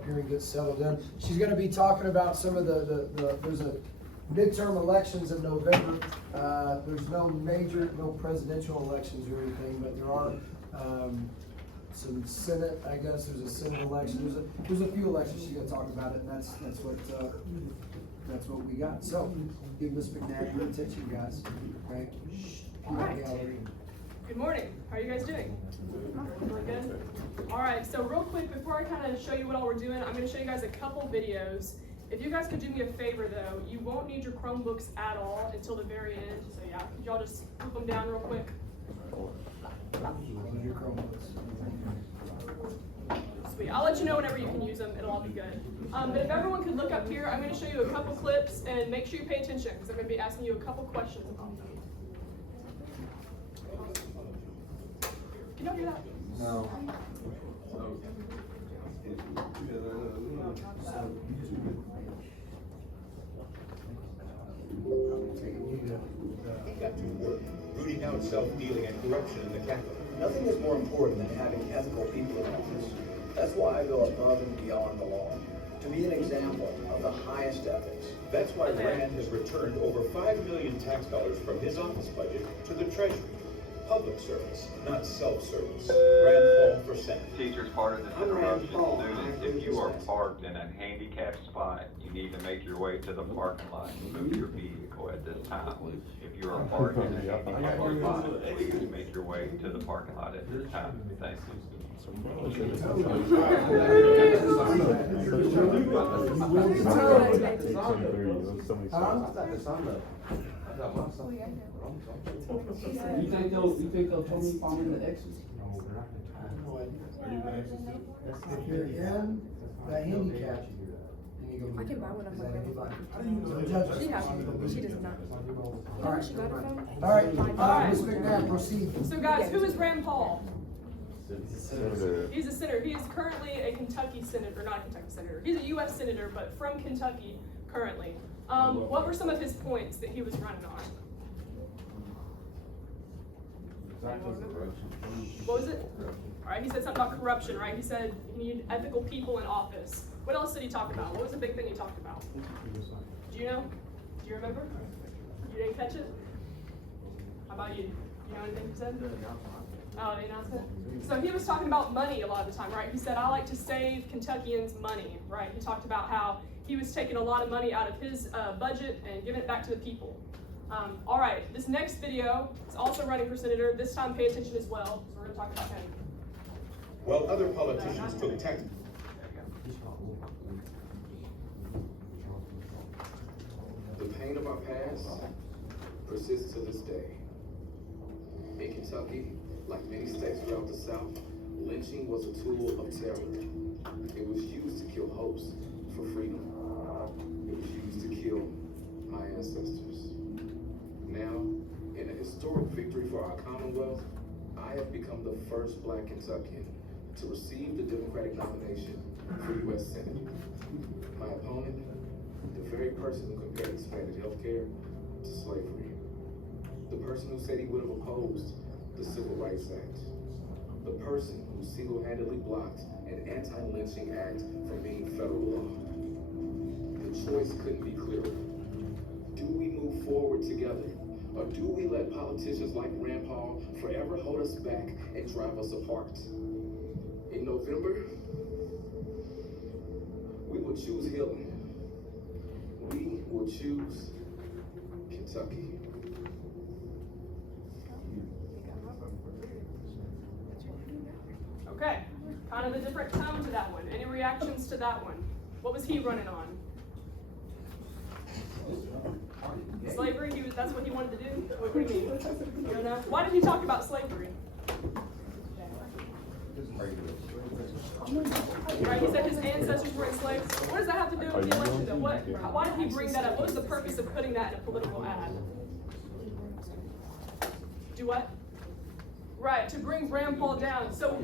up here and get settled in. She's going to be talking about some of there's a midterm elections in November. There's no presidential elections or anything, but there are some Senate, I guess. There's a Senate election. There's a few elections. She's going to talk about it, and that's what we got. So give Ms. McNabb your attention, guys. Okay. All right. Good morning. How are you guys doing? Doing good? All right, so real quick, before I kind of show you what all we're doing, I'm going to show you guys a couple videos. If you guys could do me a favor, though, you won't need your Chromebooks at all until the very end. So yeah, could y'all just flip them down real quick? Sweet. I'll let you know whenever you can use them. It'll all be good. But if everyone could look up here, I'm going to show you a couple clips, and make sure you pay attention, because I'm going to be asking you a couple questions about them. Can y'all hear that? No. Rooting out self-dealing and corruption in the capital. Nothing is more important than having ethical people in office. That's why I go above and beyond the law, to be an example of the highest ethics. That's why Rand has returned over $5 million tax dollars from his office budget to the Treasury. Public service, not self-service. Rand Paul for Senate. Teachers, part of the corruption students, if you are parked in a handicapped spot, you need to make your way to the parking lot and move your vehicle at this time. If you are parked in a handicapped spot, please make your way to the parking lot at this time. Thank you. You think they'll tell me if I'm in the exit? If you're in the handicap, I can buy one of my She has one, but she does not. All right. She got it from? All right, Ms. McNabb, proceed. So guys, who is Rand Paul? Senator. He's a senator. He is currently a Kentucky senator, not a Kentucky senator. He's a U.S. senator, but from Kentucky currently. What were some of his points that he was running on? What was it? All right, he said something about corruption, right? He said he needed ethical people in office. What else did he talk about? What was the big thing he talked about? Do you know? Do you remember? You didn't catch it? How about you? You know anything he said? Oh, the announcement? So he was talking about money a lot of the time, right? He said, I like to save Kentuckians money, right? He talked about how he was taking a lot of money out of his budget and giving it back to the people. All right, this next video is also running for senator. This time, pay attention as well, so we're going to talk about him. While other politicians took tactics. The pain of our past persists to this day. In Kentucky, like many states throughout the South, lynching was a tool of terror. It was used to kill hopes for freedom. It was used to kill my ancestors. Now, in a historic victory for our Commonwealth, I have become the first Black Kentuckian to receive the Democratic nomination for U.S. Senate. My opponent, the very person who compared expanded health care to slavery. The person who said he would have opposed the Civil Rights Act. The person who single-handedly blocked an anti-lynching act from being federal law. The choice couldn't be clearer. Do we move forward together? Or do we let politicians like Rand Paul forever hold us back and drive us apart? In November, we will choose healing. We will choose Kentucky. Okay, kind of a different tone to that one. Any reactions to that one? What was he running on? Slavery? That's what he wanted to do? What do you mean? You don't know? Why did he talk about slavery? Right, he said his ancestors were enslaved. What does that have to do with the election though? Why did he bring that up? What was the purpose of putting that in a political ad? Do what? Right, to bring Rand Paul down. So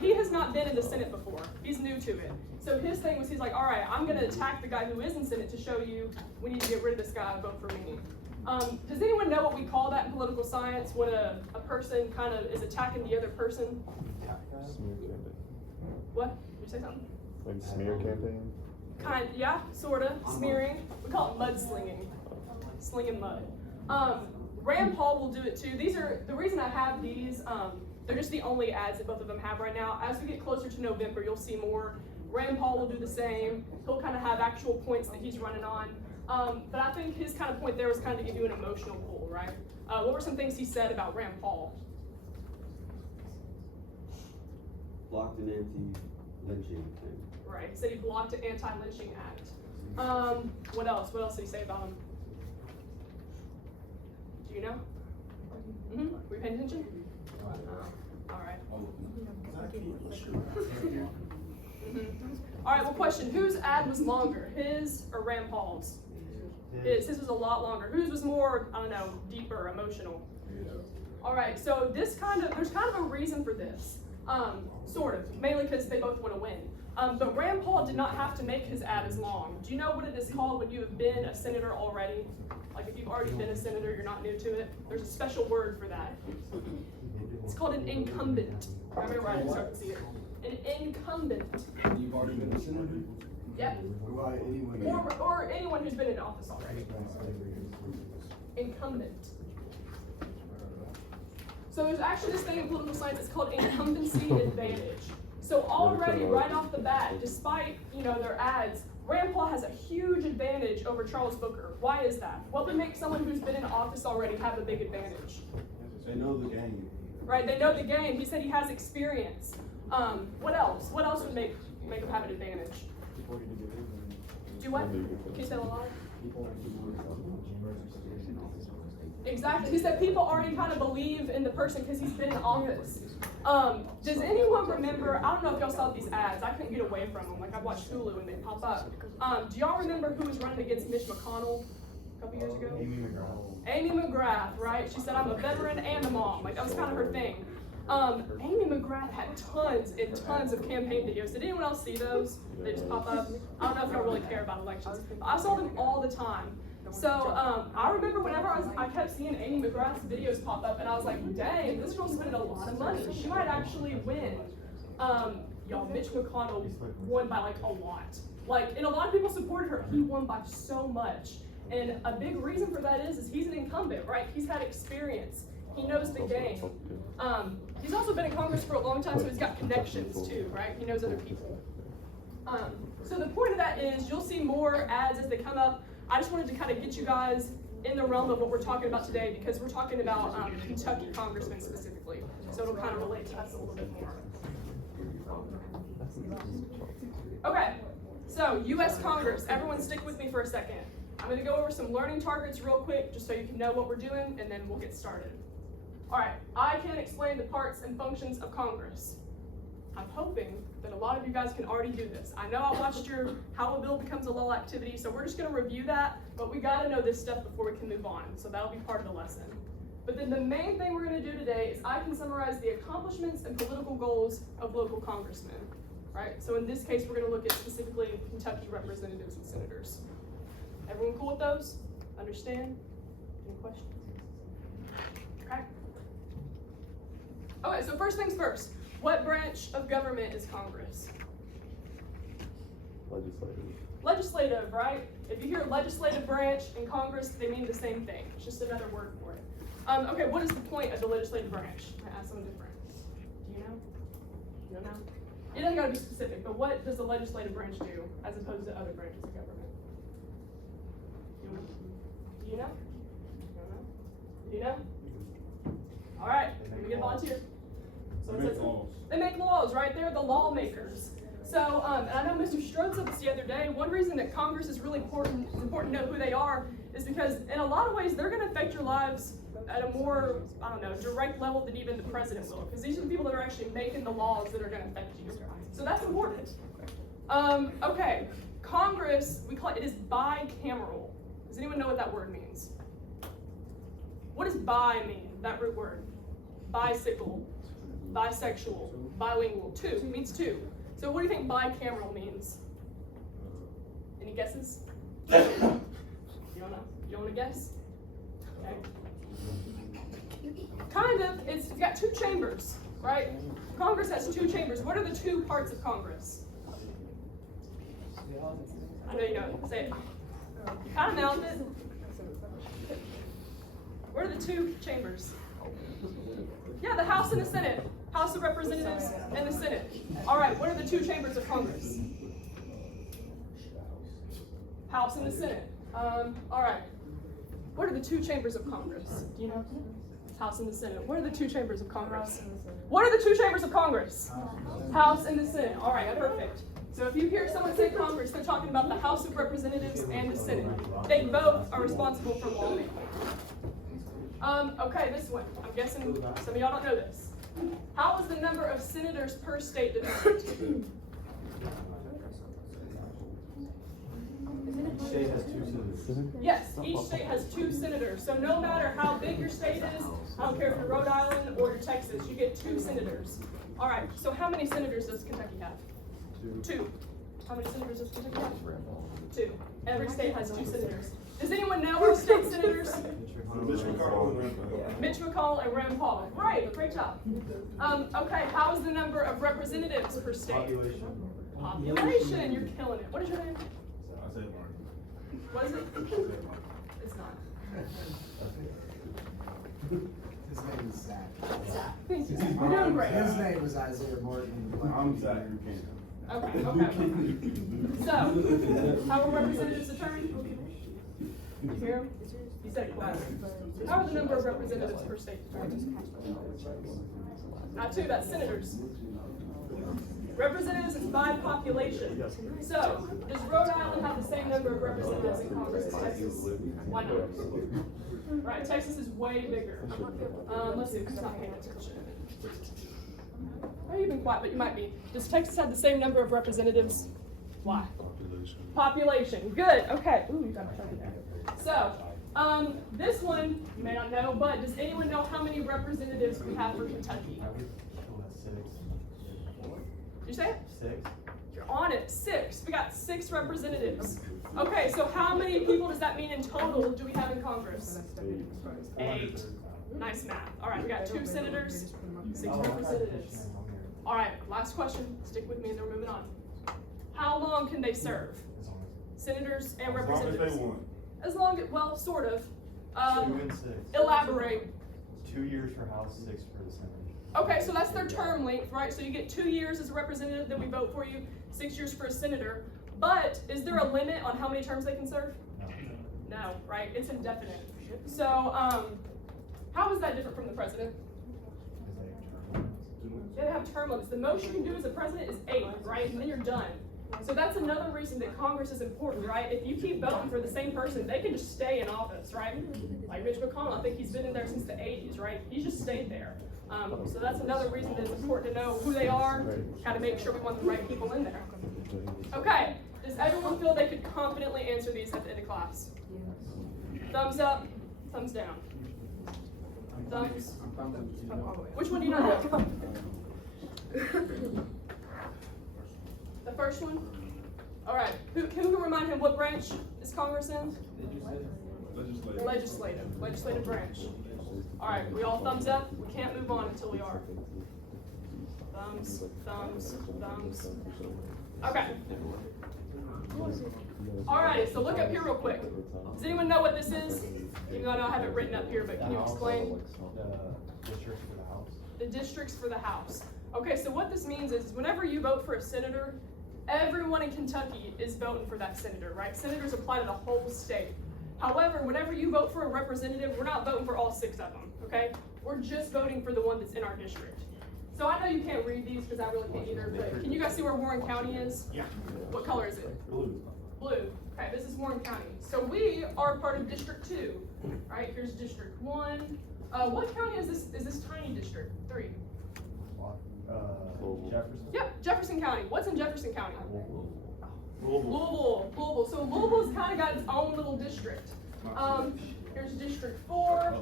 he has not been in the Senate before. He's new to it. So his thing was, he's like, all right, I'm going to attack the guy who is in Senate to show you we need to get rid of this guy, vote for me. Does anyone know what we call that in political science when a person kind of is attacking the other person? What? Did you say something? Like smear campaign? Yeah, sorta, smearing. We call it mudslinging, slinging mud. Rand Paul will do it too. The reason I have these, they're just the only ads that both of them have right now. As we get closer to November, you'll see more. Rand Paul will do the same. He'll kind of have actual points that he's running on. But I think his kind of point there was kind of to give you an emotional pull, right? What were some things he said about Rand Paul? Blocked an anti-lynching thing. Right, he said he blocked an anti-lynching act. What else? What else did he say about him? Do you know? Were you paying attention? All right. All right, well, question. Whose ad was longer, his or Rand Paul's? His was a lot longer. Whose was more, I don't know, deeper, emotional? All right, so there's kind of a reason for this. Sort of, mainly because they both want to win. But Rand Paul did not have to make his ad as long. Do you know what it is called when you have been a senator already? Like if you've already been a senator, you're not new to it. There's a special word for that. It's called an incumbent. I remember I didn't start to see it. An incumbent. You've already been a senator? Yep. Or anyone who's been in office already. Incumbent. So there's actually this thing in political science that's called incumbency advantage. So already right off the bat, despite their ads, Rand Paul has a huge advantage over Charles Booker. Why is that? What would make someone who's been in office already have a big advantage? They know the game. Right, they know the game. He said he has experience. What else? What else would make him have an advantage? Do what? Can you say a lot? Exactly. He said people already kind of believe in the person because he's been in office. Does anyone remember, I don't know if y'all saw these ads, I couldn't get away from them, like I watched Hulu and they pop up. Do y'all remember who was running against Mitch McConnell a couple years ago? Amy McGrath. Amy McGrath, right? She said, I'm a veteran and a mom. Like that was kind of her thing. Amy McGrath had tons and tons of campaign videos. Did anyone else see those? They just pop up. I don't know if y'all really care about elections. I saw them all the time. So I remember whenever I kept seeing Amy McGrath's videos pop up, and I was like, dang, this girl's spending a lot of money. She might actually win. Y'all, Mitch McConnell won by like a lot. Like, and a lot of people supported her. He won by so much. And a big reason for that is he's an incumbent, right? He's had experience. He knows the game. He's also been in Congress for a long time, so he's got connections too, right? He knows other people. So the point of that is you'll see more ads as they come up. I just wanted to kind of get you guys in the realm of what we're talking about today because we're talking about Kentucky congressmen specifically. So it'll kind of relate to us a little bit more. Okay, so U.S. Congress. Everyone stick with me for a second. I'm going to go over some learning targets real quick just so you can know what we're doing, and then we'll get started. All right, I can explain the parts and functions of Congress. I'm hoping that a lot of you guys can already do this. I know I watched your How a Bill Becomes a Law activity, so we're just going to review that, but we got to know this stuff before we can move on, so that'll be part of the lesson. But then the main thing we're going to do today is I can summarize the accomplishments and political goals of local congressmen, right? So in this case, we're going to look at specifically Kentucky representatives and senators. Everyone cool with those? Understand? Any questions? Okay. Okay, so first things first. What branch of government is Congress? Legislative. Legislative, right? If you hear legislative branch in Congress, they mean the same thing. It's just another word for it. Okay, what is the point of the legislative branch? I ask something different. Do you know? You don't know? It doesn't gotta be specific, but what does the legislative branch do as opposed to other branches of government? Do you know? You don't know? Do you know? All right, let me get a volunteer. They make laws, right? They're the lawmakers. So, and I know Mr. Strode said this the other day, one reason that Congress is really important, it's important to know who they are, is because in a lot of ways, they're gonna affect your lives at a more, I don't know, direct level than even the president will, because these are the people that are actually making the laws that are gonna affect you. So that's important. Okay, Congress, we call it is bicameral. Does anyone know what that word means? What does bi mean, that root word? Bicycle, bisexual, bilingual, two, means two. So what do you think bicameral means? Any guesses? You don't know? You don't want to guess? Okay. Kind of, it's got two chambers, right? Congress has two chambers. What are the two parts of Congress? I know you know it. Say it. You kind of mouthed it. What are the two chambers? Yeah, the House and the Senate. House of Representatives and the Senate. All right, what are the two chambers of Congress? House and the Senate. All right. What are the two chambers of Congress? Do you know? House and the Senate. What are the two chambers of Congress? What are the two chambers of Congress? House and the Senate. All right, perfect. So if you hear someone say Congress, they're talking about the House of Representatives and the Senate. They both are responsible for lawmaking. Okay, this one. I'm guessing some of y'all don't know this. How is the number of senators per state determined? Each state has 2 senators. Yes, each state has 2 senators. So no matter how big your state is, I don't care if you're Rhode Island or you're Texas, you get 2 senators. All right, so how many senators does Kentucky have? 2. How many senators does Kentucky have? 2. Every state has 2 senators. Does anyone know our state senators? Mitch McConnell and Rand Paul. Right, great job. Okay, how is the number of representatives per state? Population, you're killing it. What is your name? What is it? It's not. His name is Zach. Thank you. You're doing great. His name was Isaiah Martin. I'm Zach. Okay. So, how are representatives determined? You hear him? He said it quiet. How are the number of representatives per state determined? Not 2, that's senators. Representatives is by population. So, does Rhode Island have the same number of representatives in Congress as Texas? Why not? Right, Texas is way bigger. Let's see, who's not paying attention? Oh, you've been quiet, but you might be. Does Texas have the same number of representatives? Why? Population. Good. Okay. Ooh, you got a turkey there. So, this one you may not know, but does anyone know how many representatives we have for Kentucky? Did you say it? 6. You're on it. 6. We got 6 representatives. Okay, so how many people does that mean in total do we have in Congress? 8. Nice math. All right, we got 2 senators, 6 representatives. All right, last question. Stick with me and then we're moving on. How long can they serve? Senators and representatives. As long as, well, sort of. 2 and 6. Elaborate. 2 years for House, 6 for the Senate. Okay, so that's their term length, right? So you get 2 years as a representative, then we vote for you, 6 years for a senator. But is there a limit on how many terms they can serve? No. No, right? It's indefinite. So, how is that different from the president? They have term limits. The most you can do as a president is 8, right? And then you're done. So that's another reason that Congress is important, right? If you keep voting for the same person, they can just stay in office, right? Like Mitch McConnell, I think he's been in there since the 80s, right? He's just stayed there. So that's another reason that it's important to know who they are, kind of make sure we want the right people in there. Okay, does everyone feel they could confidently answer these at the end of class? Thumbs up, thumbs down. Thumbs. Which one do you not know? The first one? All right, who can remind him what branch is Congress in? Legislative branch. All right, we all thumbs up. We can't move on until we are. Thumbs, thumbs, thumbs. Okay. Alrighty, so look up here real quick. Does anyone know what this is? Even though I know I have it written up here, but can you explain? The districts for the House. The districts for the House. Okay, so what this means is whenever you vote for a senator, everyone in Kentucky is voting for that senator, right? Senators apply to the whole state. However, whenever you vote for a representative, we're not voting for all 6 of them, okay? We're just voting for the one that's in our district. So I know you can't read these because I really can't either, but can you guys see where Warren County is? Yeah. What color is it? Blue. Blue. Okay, this is Warren County. So we are part of District 2. Right, here's District 1. What county is this? Is this tiny District 3? Jefferson. Yep, Jefferson County. What's in Jefferson County? Louisville. Louisville. So Louisville's kind of got its own little district. Here's District 4.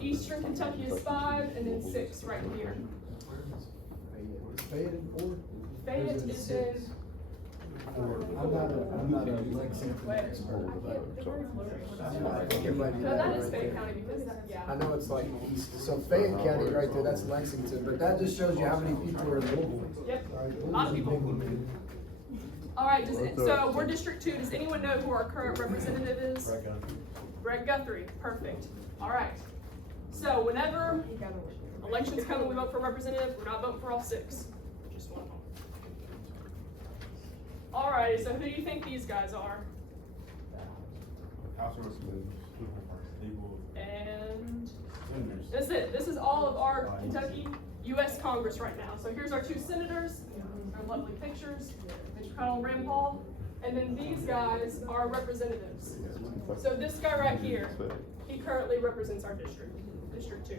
Eastern Kentucky is 5, and then 6 right here. Fayette in 4? Fayette is in. I'm not a Lexington expert, but I think everybody. No, that is Fayette County because yeah. I know it's like east, so Fayette County right there, that's Lexington, but that just shows you how many people are in Louisville. Yep. Right, A lot of people. All right, so we're District 2. Does anyone know who our current representative is? Greg Guthrie, perfect. All right. So whenever elections come and we vote for a representative, we're not voting for all 6. Just one of them. All right, so who do you think these guys are? And that's it. This is all of our Kentucky U.S. Congress right now. So here's our 2 senators, our lovely pictures, Mitch McConnell, Rand Paul, and then these guys are representatives. So this guy right here, he currently represents our district, District 2.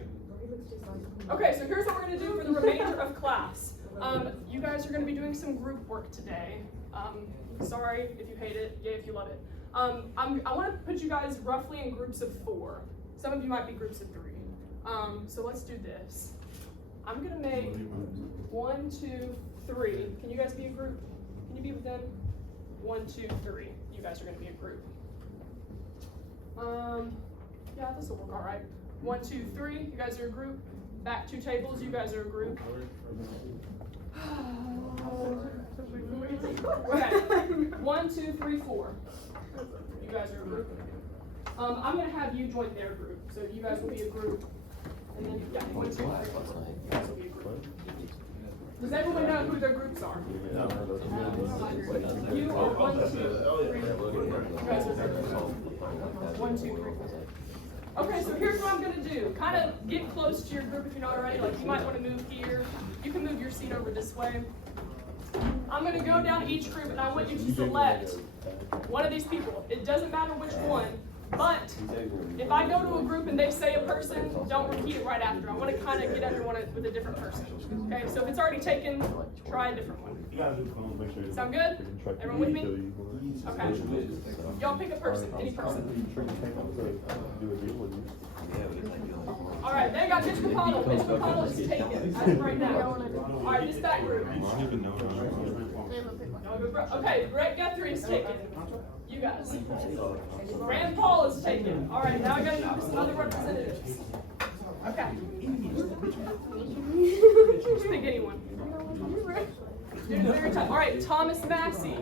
Okay, so here's what we're going to do for the remainder of class. You guys are going to be doing some group work today. Sorry if you hate it, yay if you love it. I want to put you guys roughly in groups of 4. Some of you might be groups of 3. So let's do this. I'm going to make 1, 2, 3. Can you guys be a group? Can you be with them? 1, 2, 3. You guys are going to be a group. Yeah, this will work all right. 1, 2, 3. You guys are a group. Back 2 tables. You guys are a group. Okay. 1, 2, 3, 4. You guys are a group. I'm going to have you join their group. So you guys will be a group. And then, yeah, 1, 2, 3. You guys will be a group. Does everyone know who their groups are? You are 1, 2, 3, 4. You guys are their group. 1, 2, 3, 4. Okay, so here's what I'm going to do. Kind of get close to your group if you're not already. Like, you might want to move here. You can move your seat over this way. I'm going to go down each group, and I want you to select one of these people. It doesn't matter which one, but if I go to a group and they say a person, don't repeat it right after. I want to kind of get everyone with a different person. Okay, so if it's already taken, try a different one. Sound good? Everyone with me? Okay. Y'all pick a person, any person. All right, they got Mitch McConnell. Mitch McConnell is taken as of right now. All right, this that group. Okay, Greg Guthrie is taken. You guys. Rand Paul is taken. All right, now I got to move some other representatives. Okay. Just pick anyone. All right, Thomas Massey.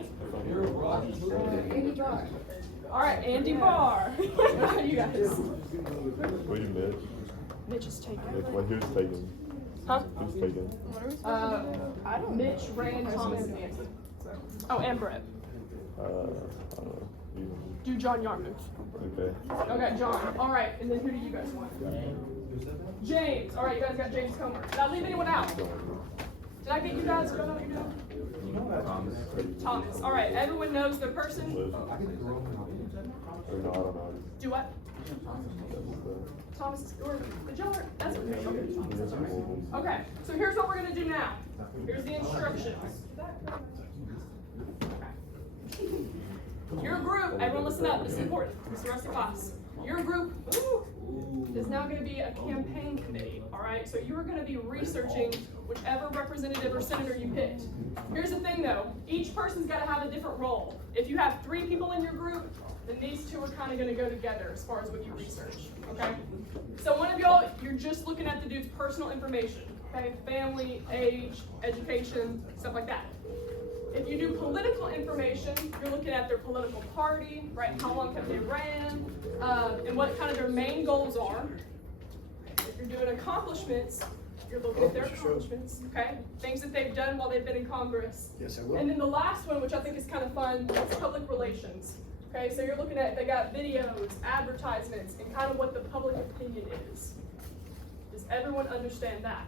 All right, Andy Barr. You guys. Wait a minute. Mitch is taken. Who's taken? Huh? Who's taken? I don't. Mitch, Rand, Thomas, and Nancy. Oh, and Brett. I don't know. Do John Yarmouth. Okay. Okay, John. All right, and then who do you guys want? James. All right, you guys got James Comer. Did I leave anyone out? Did I get you guys? Do I know what you're doing? Thomas. All right, everyone knows their person. Or no, I don't know. Do what? Thomas, or did y'all? That's okay. Okay, so here's what we're gonna do now. Here's the instructions. Your group, everyone listen up, this is important. This is the rest of the class. Your group is now going to be a campaign committee, all right? So you are going to be researching whichever representative or senator you picked. Here's the thing though, each person's got to have a different role. If you have 3 people in your group, then these 2 are kind of going to go together as far as what you research, okay? So one of y'all, you're just looking at the dude's personal information, okay? Family, age, education, stuff like that. If you do political information, you're looking at their political party, right? How long have they ran, and what kind of their main goals are. If you're doing accomplishments, you're looking at their accomplishments, okay? Things that they've done while they've been in Congress. Yes, I will. And then the last one, which I think is kind of fun, is public relations. Okay, so you're looking at, they got videos, advertisements, and kind of what the public opinion is. Does everyone understand that?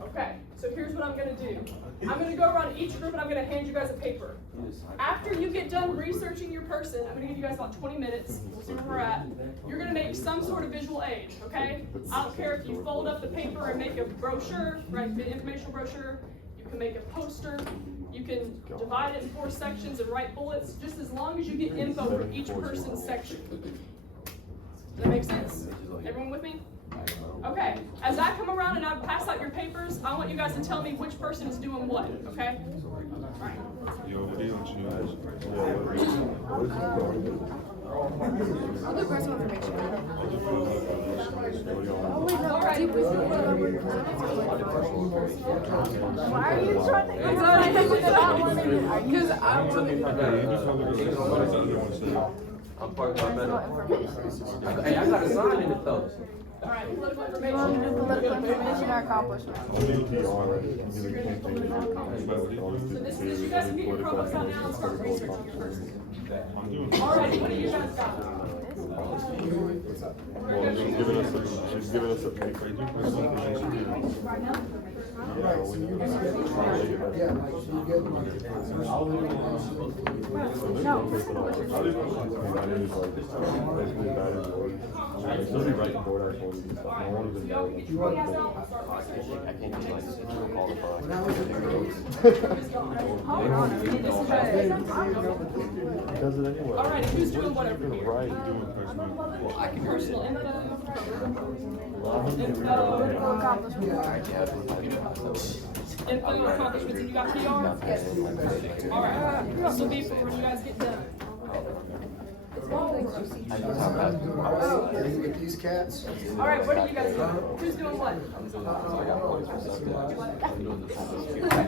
Okay, so here's what I'm going to do. I'm going to go around each group and I'm going to hand you guys a paper. After you get done researching your person, I'm going to give you guys about 20 minutes. We'll see where we're at. You're going to make some sort of visual aid, okay? I don't care if you fold up the paper and make a brochure, right, an informational brochure. You can make a poster. You can divide it in 4 sections and write bullets, just as long as you get info from each person's section. Does that make sense? Everyone with me? Okay, as I come around and I pass out your papers, I want you guys to tell me which person is doing what, okay? Alright. I'll do personal information. Alright. Why are you trying to Because I wanted I'm parking my personal metal. information. Hey, I got a sign in it though. All right, political They want to do information. political information or accomplishments. I'll do PR, either campaign or So this is, you guys can get your Chromebooks out now and start researching your person. All right, what do you guys got? Well, she's giving us a paper. Yeah, Right, so we you need get, yeah, like, you get like, personal She'll be writing board actually and stuff. I won't even know. You want to I can't do like this. When I was in He does it anyway. All right, who's doing what over You're here? right, doing personal. Personal info. Political accomplishments. Info accomplishments, and you got PR? Yes. All right, so before when you guys get done. with these cats. All right, what are you guys doing? Who's doing what?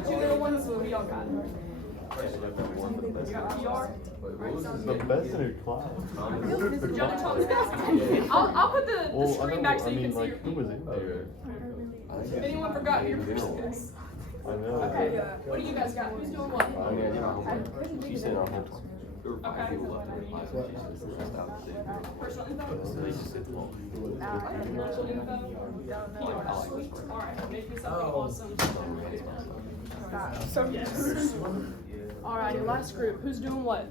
Two little ones, what do y'all got? You got PR? The best in her class. John and Tom's best. I'll put the Well, I screen know, back so I you mean, can see your like, who was in there? If anyone forgot who your person is. I know. Okay, what do you guys got? Who's doing what? She said our whole. Okay. Personal info? Commercial info? PR, sweet. All right, make me something awesome. So yes. All righty, last group. Who's doing what?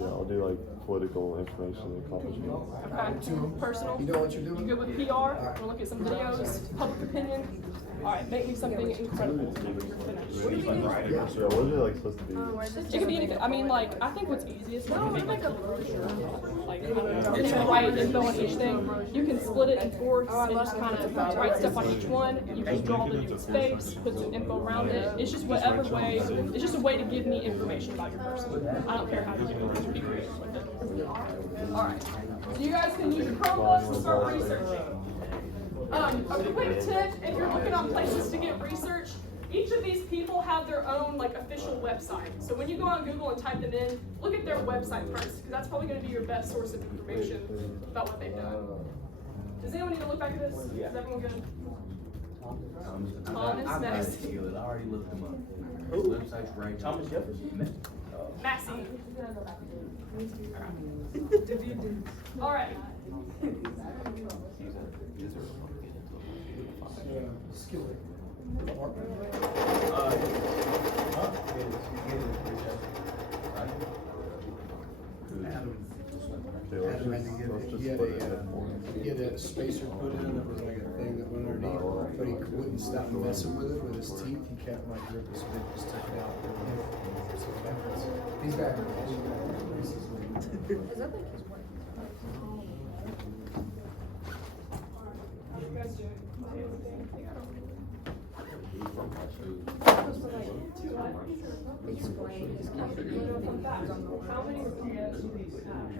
I'll do like political information and accomplishment. Okay. Personal? You know what you're You doing? good with PR? We'll look at some videos, public opinion. All right, make me something incredible when you're finished. Yeah, what is it like supposed to be? It could be anything. I mean, like, I think what's easiest is to make like a brochure. Like, I don't know, and then write info on each thing. You can split it in fourths and just kind of write stuff on each one. You can draw the dude's face, put some info around it. It's just whatever way. It's just a way to give me information about your person. I don't care how you do it. Just be creative with it. All right. So you guys can use your Chromebooks and start researching. A quick tip, if you're looking on places to get research, each of these people have their own like official website. So when you go on Google and type them in, look at their website first, because that's probably going to be your best source of information about what they've done. Does anyone need to look back at this? Is everyone good? Thomas Massey. I already looked them up. His website's right. Thomas Jefferson. Massey. All right. Skillet. Adam had to get a spacer put in, there was like a thing that went underneath, but he wouldn't stop messing with it with his teeth, he kept like ripping, so they just took it out. So these guys are Is that like his wife? How you guys doing? Explain his company. How many reviews do you have?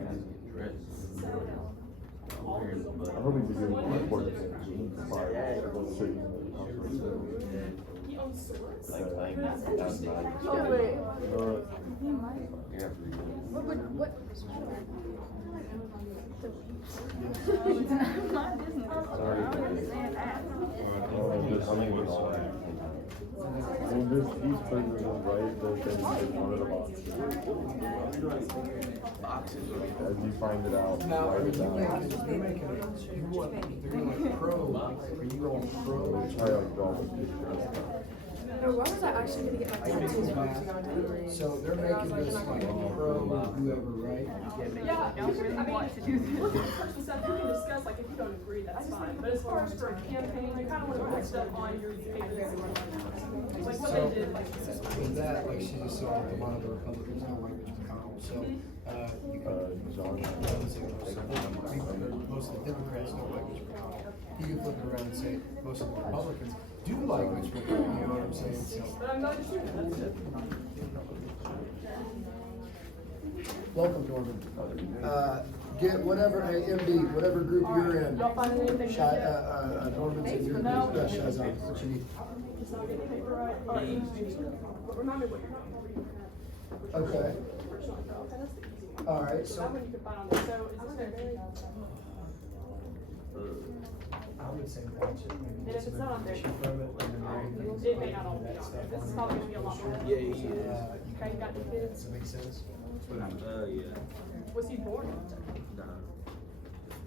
I hope he's a good important city. He owns swords? Like, That's interesting. Oh, wait. What? My business. I don't understand that. When these places is right, they'll say you get one of the boxes. As you find it out, Now, are write it you down. making, you want, they're like pro, are you on pro? Try to draw the picture. No, why was I actually gonna get my tattoos booked? So they're making this like pro, whoever, right? Yeah, I mean, look at the personal stuff, you can discuss, like, if you don't agree, that's fine. But as far as for a campaign, you kind of want to put stuff on your pages. Like what they did, like. With that, like she just said, a lot of the Republicans don't like Mitch McConnell, so, you could, most of the Democrats don't like Mitch McConnell. You could flip it around and say, most of the Republicans do like Mitch McConnell, you know what I'm saying? So, But I'm not sure, that's it. welcome, Norman. get whatever, hey, MD, whatever group you're in. Y'all find anything? Norman's in your No. group, Shazam, what you need. It's not getting the paper right. All right. Remind me what you're not reading. Okay. Okay, that's the easy one. All right, So so- that one you can find on there. So is this there? I would say watch it. And if it's not on there, She throw it in there. it may not all be on there. This is probably gonna be a lot more. Yeah, he is. Okay, you got any kids? Does that make sense? Yeah. Was he born?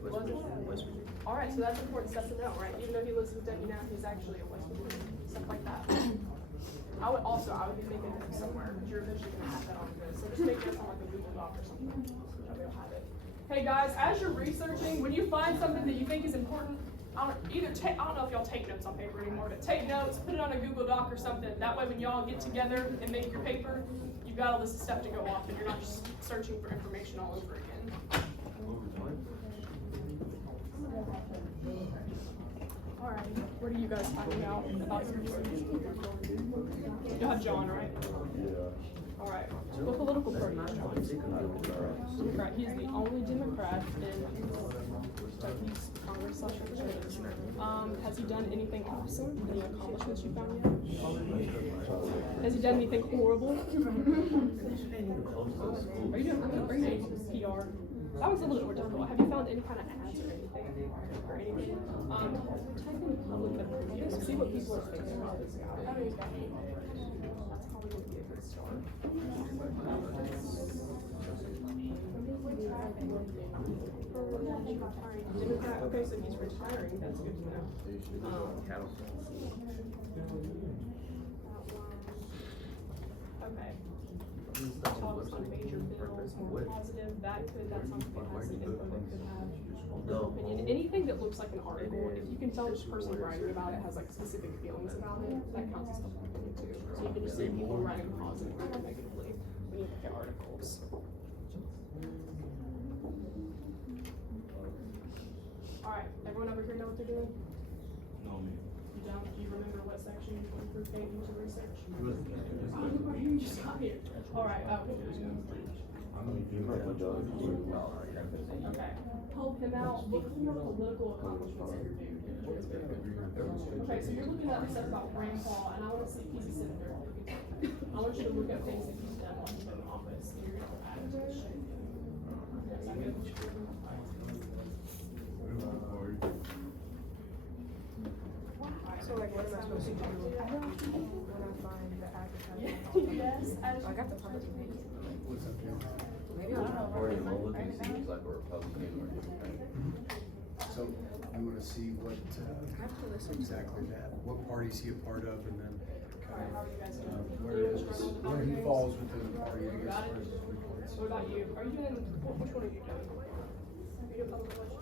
West Virginia. All right, so that's important stuff to know, right? Even though he lives in Denton now, he's actually a West Virginia, stuff like that. I would be making it somewhere, because you're eventually gonna have that on this. So just make this on like a Google Doc or something. That way you'll have it. Hey guys, as you're researching, when you find something that you think is important, I don't know if y'all take notes on paper anymore, but take notes, put it on a Google Doc or something. That way when y'all get together and make your paper, you've got a list of stuff to go off and you're not just searching for information all over again. Alright, what are you guys finding out about your research? You'll have John, right? Yeah. Alright, what political party is John? Democrat. He's the only Democrat in Kentucky's Congress / representatives. Has he done anything awesome? Any accomplishments you found yet? Has he done anything horrible? Are you doing PR? That was a little bit more difficult. Have you found any kind of ads or anything? Type in public opinion, see what people are thinking about this guy. That's probably going to be a good start. Democrat, okay, so he's retiring, that's good to know. Okay. Talks on major bills, more positive, that's something that has some info that could have no opinion. Anything that looks like an article, if you can tell this person writing about it has like specific feelings about it, that counts as public opinion too. So you can just see people writing positively or negatively when you look at articles. Alright, everyone over here know what they're doing? No, man. You don't? Do you remember what section you're going through into research? You just got here. Alright, okay. Help him out. Look for political accomplishments that you're doing. Okay, so you're looking at stuff about Rand Paul, and I want to see if he's a senator. I want you to look at things that he's done while he's been in office. And you're going to add to it. Is that good? So like, what am I supposed to do when I find the advertisement? Yes. I got the public opinion. Maybe I don't know. Or you look and see he's like a Republican or Democrat. So you wanna see what, I have to listen to exactly that, what party is he a part of, and then Alright, how are you guys doing? where he falls within the party, I guess, Got it. where his reports. What about you? Are you doing, which one are you doing? Are you doing public relations?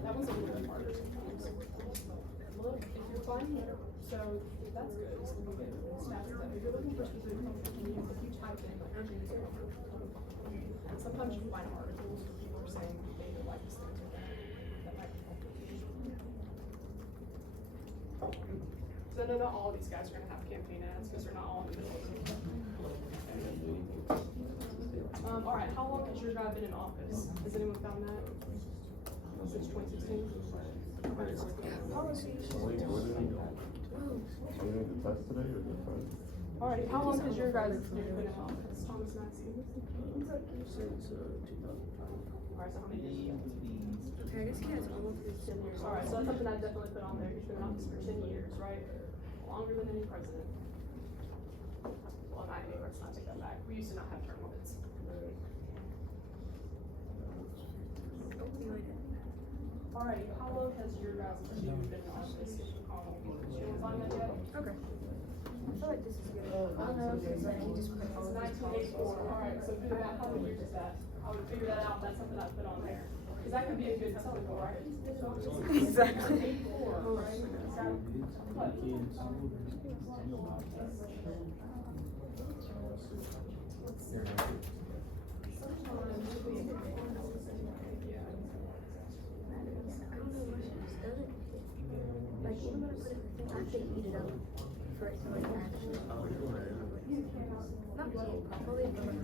That one's a little bit harder sometimes. Look, if you're finding it, so that's good. So we get stats that if you're looking for specific public opinion, if you type in like and sometimes you find articles where people are saying they don't like this thing that might be helpful. So no, not all of these guys are gonna have campaign ads because they're not all in the middle of it. All right, how long has your guy been in office? Has anyone found that? Since 2016? Alright, how long has your guys been in office? Thomas Massey? Since 2005. Alright, so how many years? Okay, I guess he has almost 10 years. Alright, so that's something I'd definitely put on there. He's been in office for 10 years, right? Longer than any president. Well, not anymore, let's not take that back. We used to not have term limits. Alright, how long has your guys' team been in office? You wanna find that yet? Okay. I feel like this is good. I don't know, because like he just put all It's of these 1984, alright, so do that, how many years is that? I would figure that out, that's something I'd put on there. Cause that could be a good selling point, right? Exactly. 84, right? Is that what? Like, even when I put it in the thing, I have to eat it up for it to like actually. Not eat it properly, but like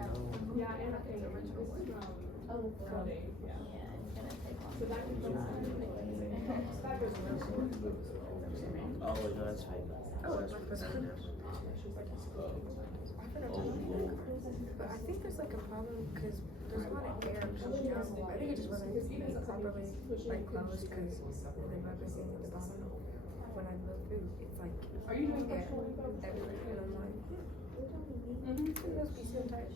Yeah, and I think original was coding, yeah. So that could go. So that goes real. Oh, no, that's fake. Oh, it's my cousin. But I think there's like a problem because there's a lot of air coming down. I think it just wasn't properly like closed because the rubber thing at the bottom. When I look through, it's like Are you doing air personal info? everywhere, and I'm like, Mm-hmm. it must be so tight.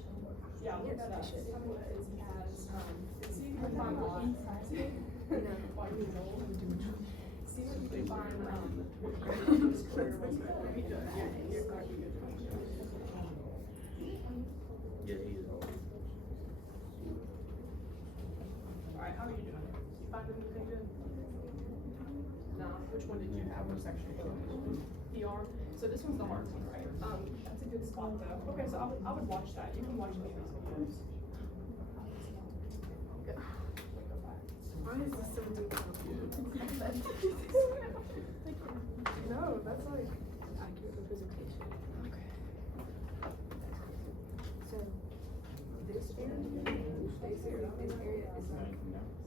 Yeah, look Yes, that I up. should. It has, see if you can find one. You know. 5 years old. See if you can find, what his career was. Yeah, he is. Alright, how are you doing? You find anything good? No, which one did you have? Which section? PR? So this one's the hard one, right? That's a good spot though. Okay, so I would watch that. You can watch any of these videos. Why is this so detailed? No, that's like accurate representation. Okay. So this area is like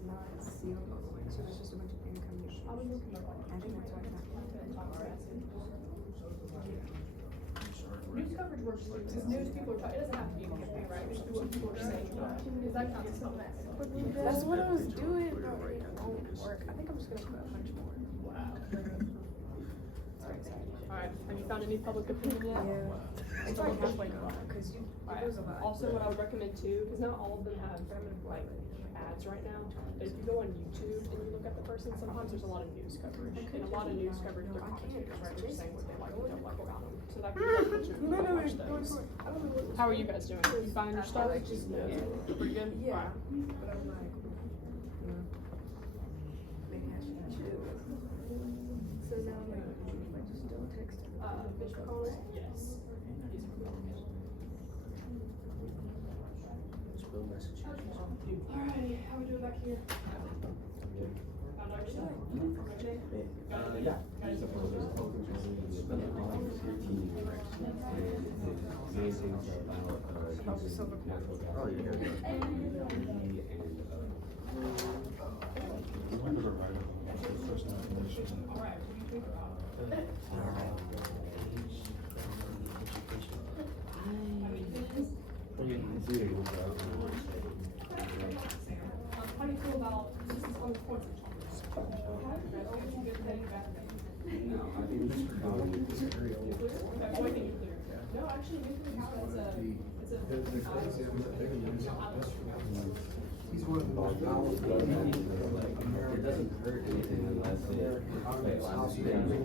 not sealed all the way, so there's just a bunch of air coming in. I think that's why it's not. News coverage works too, because news people are talking, it doesn't have to be a campaign, right? Just what people are saying. Because that kind of stuff. That's what I was doing, but it won't work. I think I'm just gonna put a bunch more. Wow. Alright, have you found any public opinion yet? Yeah. It's like halfway gone, because it goes a lot. Also, what I would recommend too, because not all of them have like ads right now, but if you go on YouTube and you look at the person, sometimes there's a lot of news coverage. And a lot of news coverage, they're commentators, right? They're saying what they like and don't like about them. So that could be like what you're gonna watch those. How are you guys doing? You find your stuff? Yeah. Pretty good? Yeah. Alright. But I'm like, maybe I should chill. So now I'm like, I just don't text her. Mitch McConnell? Yes. He's from Columbus. Spell Massachusetts. Alrighty, how we doing back here? Found out your stuff? Okay. Yeah. Oh, yeah. Alright, what do you think about? How do you feel about, this is on the points of Chalmers? Good thing, bad thing? No, I think nuclear? Okay, why think nuclear? No, actually, nuclear power is He's one of the most powerful. It doesn't hurt anything unless it, like, last year, He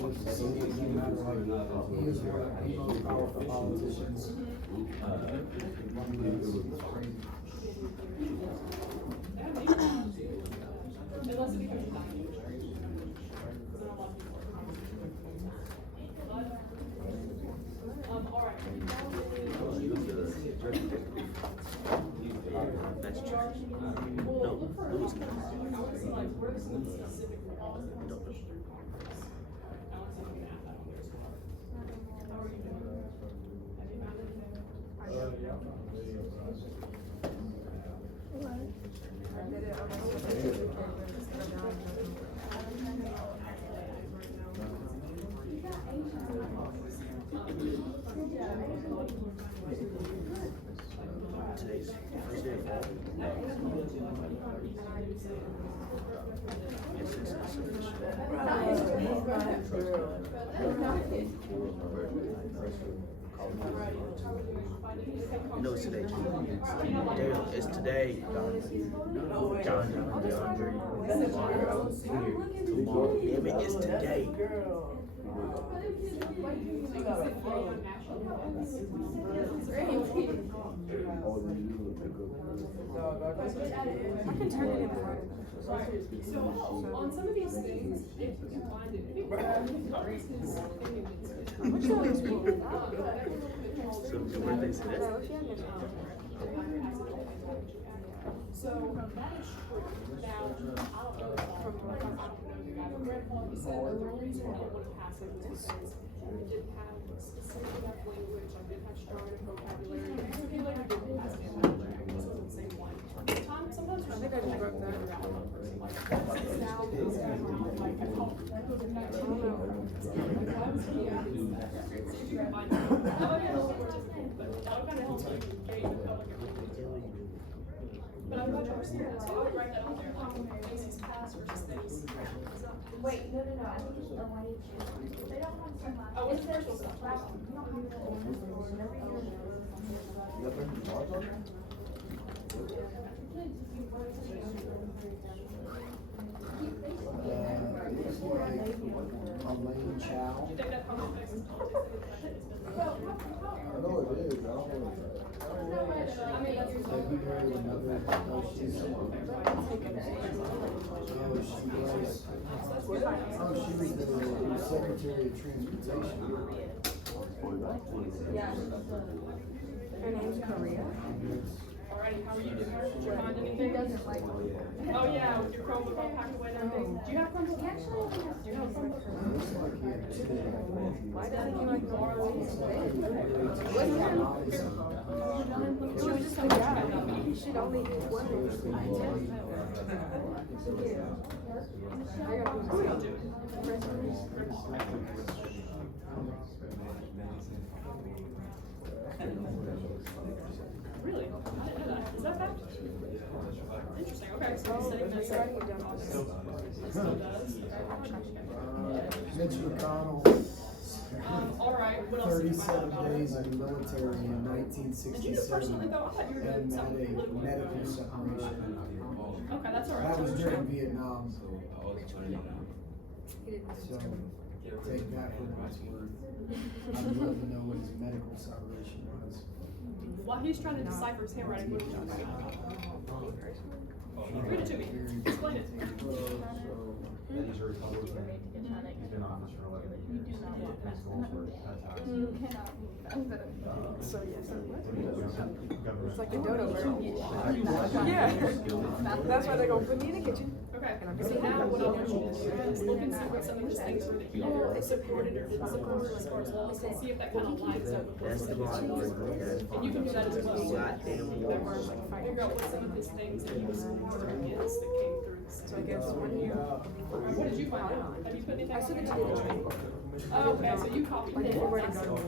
is one of the most powerful politicians. Unless it becomes a dying age, right? Because I know a lot of people are alright. Well, look for, like, I want to see, like, where there's some specific laws that are pushed through Congress. I want to see if we can add that on there as well. How are you doing? Have you found anything? I don't know. I did it on my Today's first day of fall. Yes, it's official. You know it's today, it's today, John, DeAndre, tomorrow, damn it, it's today. I can turn it in front. So, on some of these things, if you can find it, if you can Congress is opinion is. Which one is me? So, where they say that? So, that is true. Now, I don't know from your grandpa, he said the only reason he didn't want to pass it was because it didn't have specific enough language, like didn't have strong enough vocabulary. He later didn't pass it. if you can find it. That might be a little bit more difficult, but that'll kind of help you gauge the public opinion. But I'm glad you were seeing that, so I would write that on there, like things he's passed versus things. Wait, no, I think it's the one you choose. Oh, what's the first one? Elaine Chow. Do you think that probably fixes I know it is, I don't know. February, another, she was the Secretary of Transportation. Her name's Korea. Alrighty, how are you doing? Did you find anything? Oh yeah, with your Chromebook all packed away and everything. Do you have Chromebook? Do you have Chromebook? Why doesn't he like borrow it? It was just a guy. He should only one. What are y'all doing? Really? I didn't know that. Is that fact? Interesting. Okay, so he's sitting there saying it still does. Mitch McConnell, All right. What else did you find 37 out about days it? in the military in Did you just 1967 personally though? I thought you were and doing had something a political. medical separation. Okay, that's all right. That was during Vietnam, He didn't so take that for what it's worth. I'd love to know what his medical separation was. While he's trying to decipher his handwriting, what are you talking about? Read it to me. Explain it. He's a Republican. He's been in office for 11 years. His goals were to cut taxes. So yes, Government. it's like the dodo bird. Yeah. That's why they're gonna put me in the kitchen. Okay, so now what I want you to do is look and see what some of those things were that you either supported or didn't support as far as laws, and see if that kind of lines up with what's in the laws. And you can do that as well. Figure out what some of his things that he was for or against that came through. So I guess when you. What did you find out? Have you put anything I on sent it to there? you today. Oh, okay, so you copied Like it. if we were to go to war,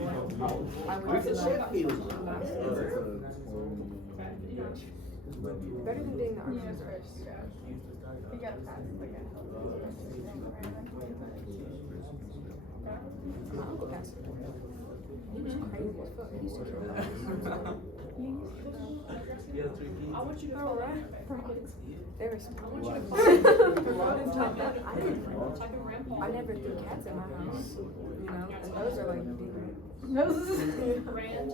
I would. Where's the shit? Better than being the army reserve. You gotta pass it again. My uncle passed it. He was crazy as fuck. He used to kill guys. I want you to Oh, follow right. They were I smart. want you to I type in grandpa. I never threw cats in my house, you know, and those are like big. Rand.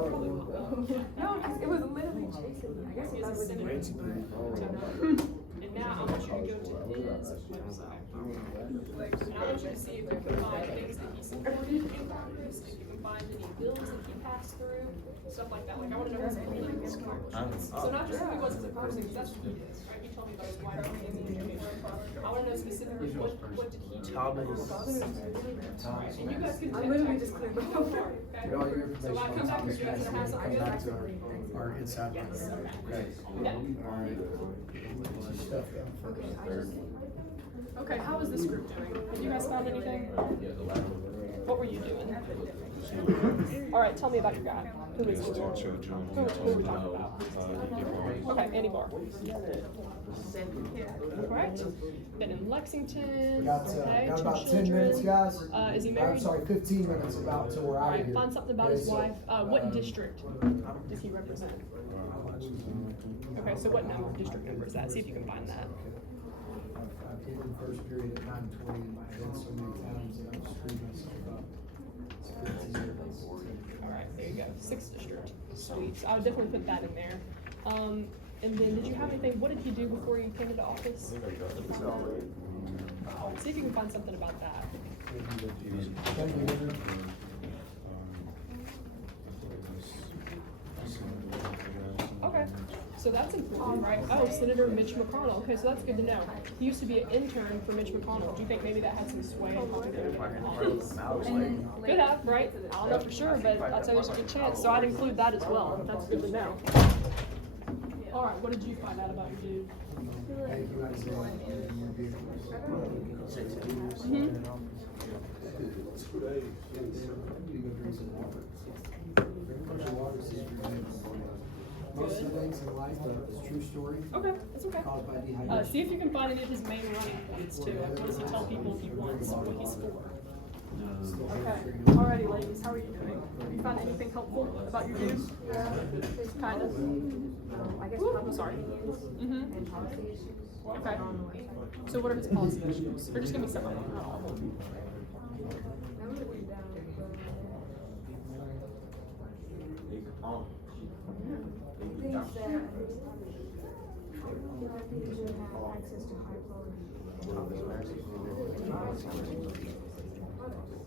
No, because it was literally chasing me. I guess it was And now I want you to go to his website. And I want you to see if you can find things that he supported in Congress, if you can find any bills that he passed through, stuff like that. Like I want to know his political accomplishments. So not just who he was as a person, because that's who he is, right? He told me about his wife and his education. I want to know specifically what did he do. And you guys can I literally just cleared the go floor. for it, okay? Get all your So information when I on come back Thomas here, you guys Mason, gonna have come something. back to our inside. Yes, okay. Okay. Yeah. Alright. Put your stuff down first. Okay, how is this group doing? Have you guys found anything? What were you doing? All right, tell me about your guy. Who is he? Who we're talking about? Okay, Andy Barr. Correct. Been in Lexington. Got Okay, got two about 10 children. minutes, guys. Is he I'm married? sorry, 15 minutes about till we're All out of right, here. find something about his Okay, so, wife. What district does he represent? Okay, so what number, district number is that? See if you can find that. I've given first period at 9:20 in my head so many times that I'm screwing myself up. It's 15 minutes. All right, there you go. 6th district. Sweet. So I would definitely put that in there. And then did you have anything? What did he do before you came into office? See if you can find something about that. Thank you, Andrew. Okay, so that's important, right? Oh, Senator Mitch McConnell. Okay, so that's good to know. He used to be an intern for Mitch McConnell. Do you think maybe that had some sway in how they're getting in office? Could have, right? I don't know for sure, but I'd say there's a good chance. So I'd include that as well. That's good to know. All right, what did you find out about your dude? Thank you, Isaiah. Mhm. Most headaches in life are a true story Okay, that's okay. caused by dehydration. See if you can find any of his main running points too. Like, what does he tell people he wants, what he's for? Okay. Alrighty, ladies, how are you doing? Have you found anything helpful about your dude? Kind of. I guess Ooh, public sorry. opinions Mhm. and policy issues. Okay. So what are his policy issues? Or just give me some of them. Not all of them. That would be down. He thinks that people should have access to high quality.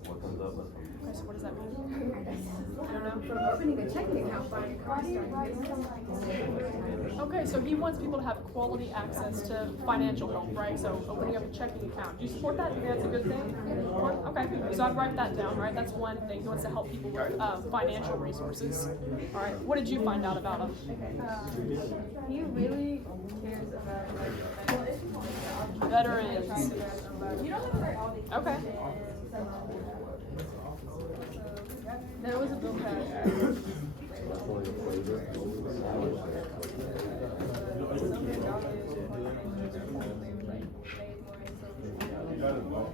What comes up with? Okay, so what does that mean? I don't know, from opening a checking account, buying a car, starting business. Okay, so he wants people to have quality access to financial help, right? So opening up a checking account. Do you support that? Do you think that's a good thing? Okay, so I'd write that down, right? That's one thing. He wants to help people with financial resources. All right, what did you find out about him? He really cares about Veterans. Okay. There was a bill passed.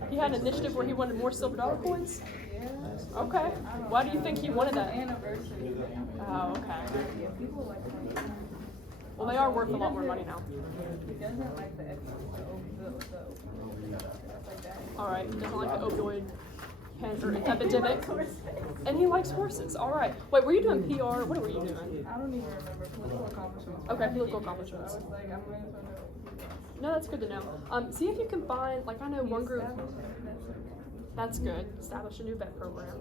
He had an initiative where he wanted more silver dollar coins? Okay. Why do you think he wanted that? Anniversary. Oh, okay. Yeah, people like money. Well, they are worth a lot more money now. He doesn't like the like that. All right, he doesn't like the opioid epidemic. And he likes horses. All right. Wait, were you doing PR? What were you doing? I don't even remember political accomplishments. Okay, political accomplishments. I was like, I'm going to know. No, that's good to know. See if you can find, like, I know one group. That's good. Establish a new vet program.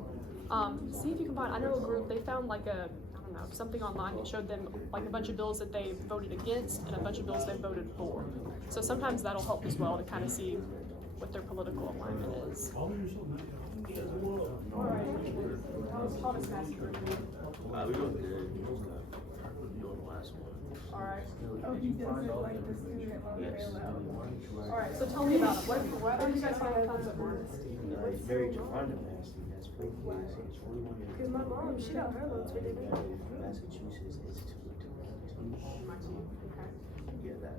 See if you can find, I know a group, they found like a, I don't know, something online that showed them like a bunch of bills that they voted against and a bunch of bills they voted for. So sometimes that'll help as well to kind of see what their political alignment is. Alright. How's Thomas Massacre doing? We doing good. Doing the last one. Alright. Oh, he doesn't like the student loan bailout. Alright, so tell me about it. What are you guys finding concept on? It's very Toronto nasty. That's pretty crazy. It's 41 years. Cause my mom, she got her loans forgiven. Massachusetts is 2. Yeah, that.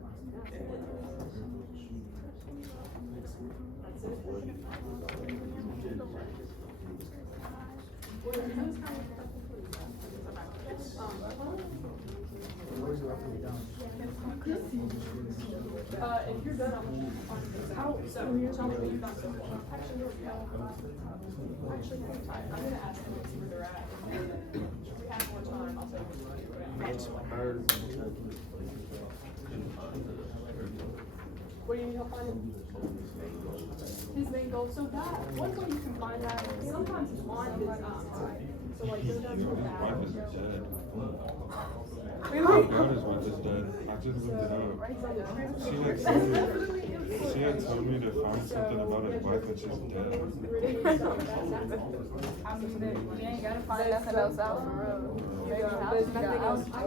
If you're done, I'm gonna find this out. So tell me what you found so far. Actually, I'm gonna ask them to see where they're at. If we have more time, I'll tell you. What do you need help finding? His main goal. So that one way you can find that. Sometimes his mind is so like go down to the back. Really? His wife is dead. I just looked it up. She had told me to find something about his wife and she's dead. I mean, we ain't gotta find nothing else out for real. Maybe There's nothing else. Why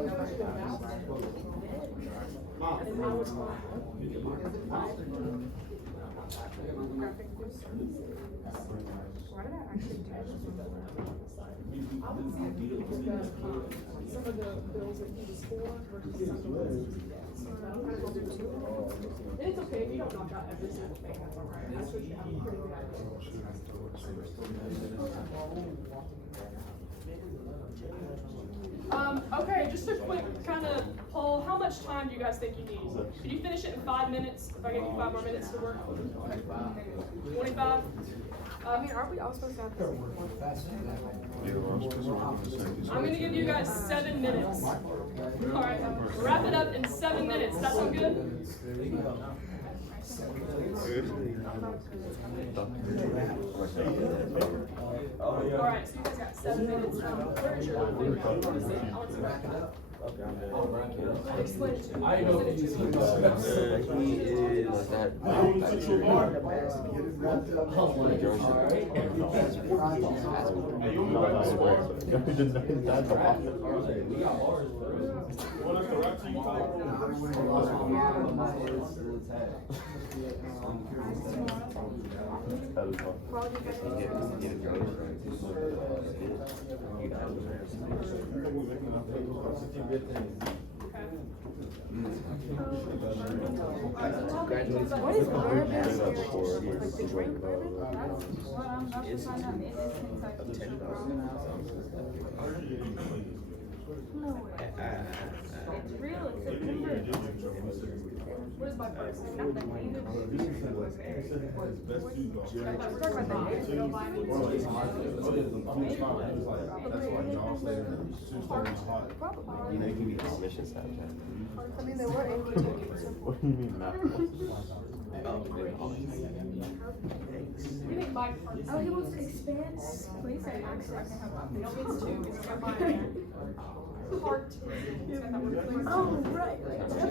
did I actually do that? I would see if you could discuss some of the bills that he was for versus some of the ones he's against. And it's okay if you don't knock out every single thing, that's all right. That's what you have a pretty good idea. Okay, just a quick kind of poll. How much time do you guys think you need? Could you finish it in 5 minutes? If I give you 5 more minutes to work? 25? I mean, aren't we all supposed to have the same one? Yeah, well, I'm supposed to work on the same. I'm gonna give you guys 7 minutes. Alright, wrap it up in 7 minutes. That sound good? Alright, so you guys got 7 minutes. Where is your little thing? I want to see it. I want to wrap it up. Explain it to me. Send it to me. He is that That is all. What is bourbon? Like the drink bourbon? Well, I'm about to find out. It just seems like it's too No way. It's real. It's September. What is bipartisan? Not the name of it. Talk about the name. You don't buy any? You know, you can be commission Snapchat. I mean, they were in What do you mean now? You think bipartisan? Oh, he wants to expand. Please say access. No, it's two. It's got my heart. It's got that word, please. Oh, right. So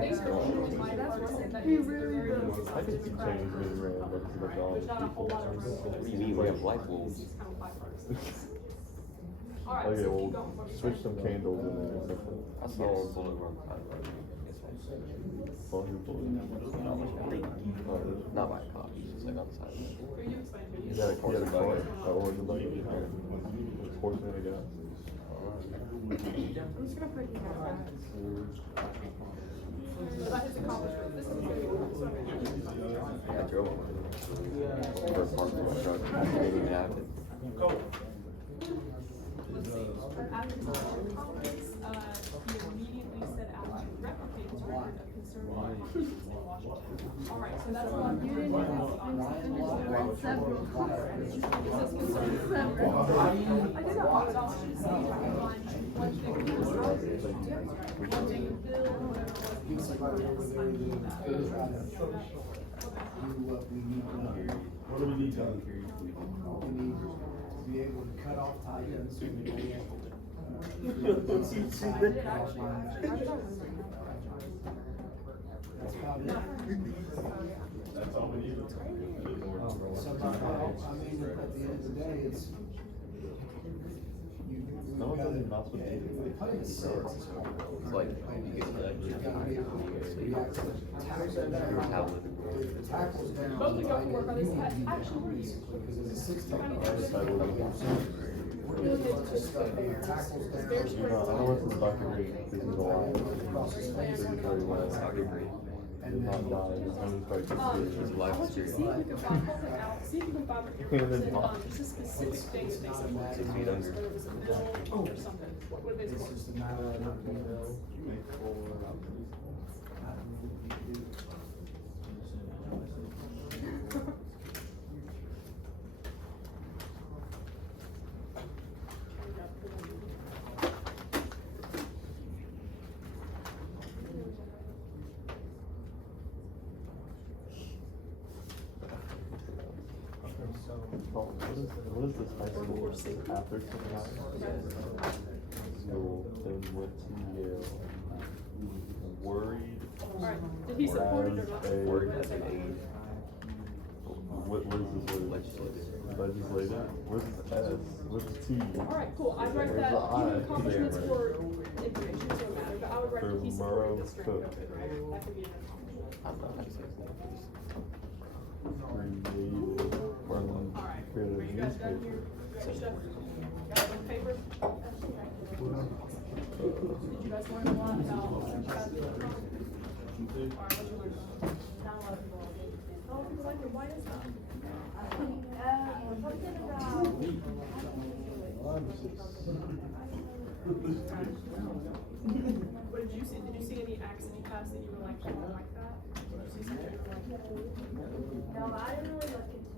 these are usually bipartisan. That means that they're very good. I think he changed his red next to the There's not a dog. whole lot of room. What do you mean we have light bulbs? It's kind of bipartisan. All right, Okay, so well, keep going. What do you switch say? some candles in there or something. I saw one pulling around the side of the road. Oh, he pulled it. Not by a cop, it's just like on the side of the road. Will you explain to me? He had a car, that orange and buggy. Horseman again. I'm just gonna put you down. About his accomplishments. This is good. Yeah, I drove one. First parked my truck, I didn't even have it. Let's see. After his accomplishments, he immediately set out to replicate his record of conservative politics in Washington. All right, so that's what you didn't Several. It says conservative. I did not want it all. Should say one thing one thing bill, whatever it was. What we need done. What do we need done? We need to be able to cut off tie-ins. So we can That's about it. That's all we need. Somebody else, I mean, at the end of the day, it's. No one does it not with you. Playing six is hard. It's like, you get that. You gotta be able to react to tackles down. If the tackles down. Both of y'all can work on this. Actually, what are you? Because it's a 16. We're doing it just Stuff being tackles down. You know, I know it's a documentary, this is a lie. This is very well. Did not die, his name is It's I life want you to see if you can find something out, see if you can find what your person on, just a specific thing that they said was whether it was a bill or something. What did they It's say? just a matter of, you know, What is this high school after school, then went to Yale, worried Alright, did he support it or not? Word as an aid. what is this word? Legislative? Where's this S? Where's this T? Alright, cool, I'd write that, even accomplishments for information doesn't matter, but I would write that he supported the strength of it, right? That could be an accomplishment. I'm not gonna say it's not. Alright, are you guys done here? You got your stuff? Got it on paper? Did you guys learn a lot about Alright, what'd you learn? Not a lot of people. Not a lot of people like it, why is that? What did you see? Did you see any acts that you passed that you were like, oh, like that? Did you see something you were like, No, I didn't really look into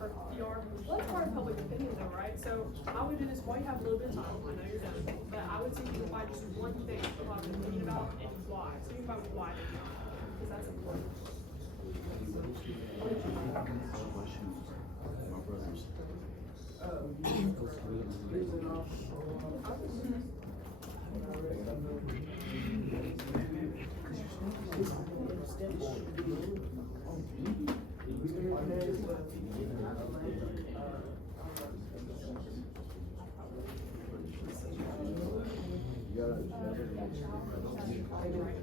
or PR? Well, that's part of public opinion though, right? So I would do this while you have a little bit of time. I know you're done, but I would see if you can find just one thing people have an opinion about and why. So you can find why they do it, because that's important.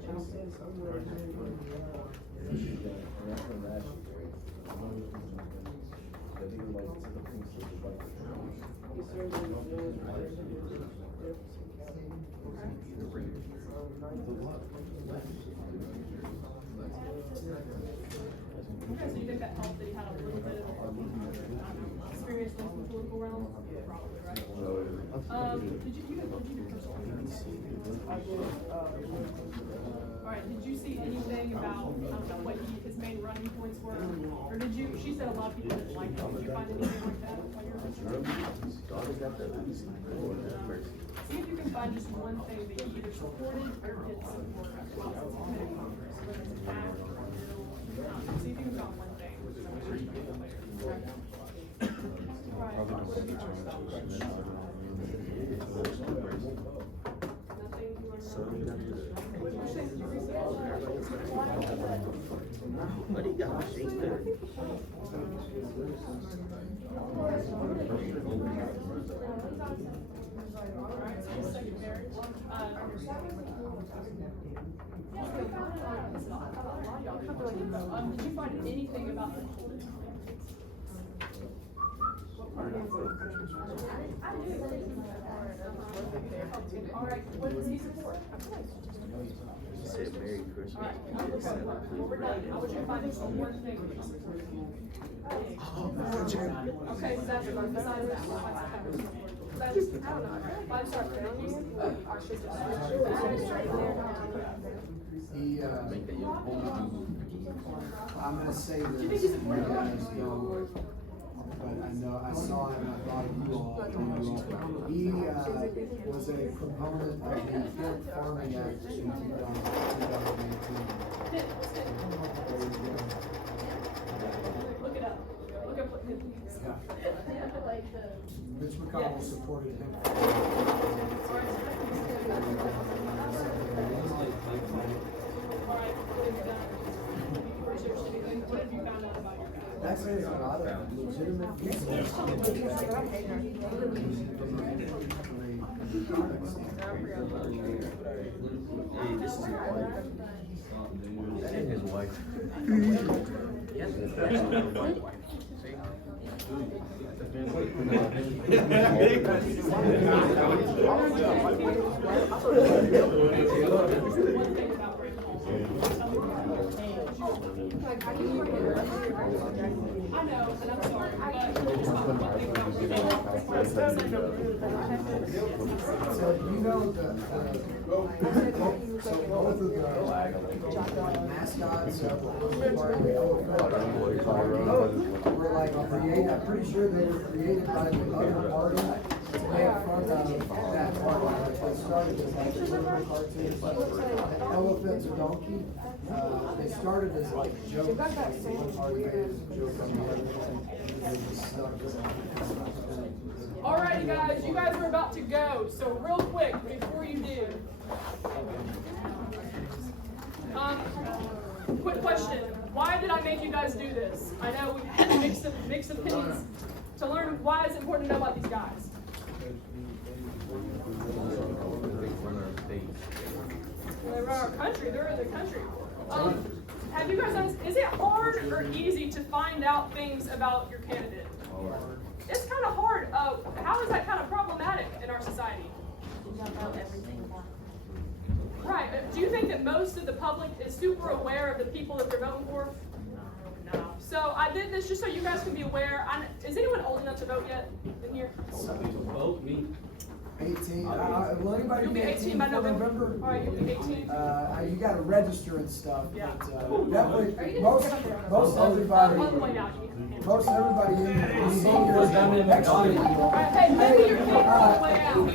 Okay, so you think that helped that he had a little bit of experience in the political realm? Probably, right? Did you do personal finance? Alright, did you see anything about, I don't know, what his main running points were? Or did you, she said a lot of people didn't like him, did you find anything like that while you were researching? See if you can find just one thing that he either supported or didn't support while he was in Congress, whether it's back or middle. See if you can find one thing. But he got machines there. Did you find anything about the Alright, what does he support? He said Merry Christmas. Alright, well, we're done. I want you to find just one thing that he supports. Okay, besides that, what's that cover? I don't know. If I start thinking, our system. I'm gonna say that you guys know, but I know, I saw him, I thought you all. He, was a proponent of the Hemp Farming Act in 2018. Look it up. Look up what his. Mitch McConnell supported him. What have you found out about your guy? That's a lot of legitimate Hey, this is his wife. And his wife. Yes, his wife. I know, and I'm sorry, So you know so both of the mascots were like created, I'm pretty sure they were created by the other party to make fun of that party. They started as like little cartoons, like an elephant or donkey. They started as like jokes, like one party made a joke on the other, and they just stuck with it. Alrighty guys, you guys are about to go, so real quick, before you do. Quick question, why did I make you guys do this? I know we had mixed opinions to learn why it's important to know about these guys. They run our country, they're in the country. Have you guys done, is it hard or easy to find out things about your candidate? It's kind of hard. How is that kind of problematic in our society? You don't know everything about it. Right. Do you think that most of the public is super aware of the people that they're voting for? No. So I did this just so you guys can be aware. Is anyone old enough to vote yet in here? Vote me. 18. Will anybody You'll be 18 by November. All right, you'll be 18. You got to register and stuff. Yeah. But, definitely, most everybody. On the way out. Most everybody in here. All right, hey, maybe your kids on the way out.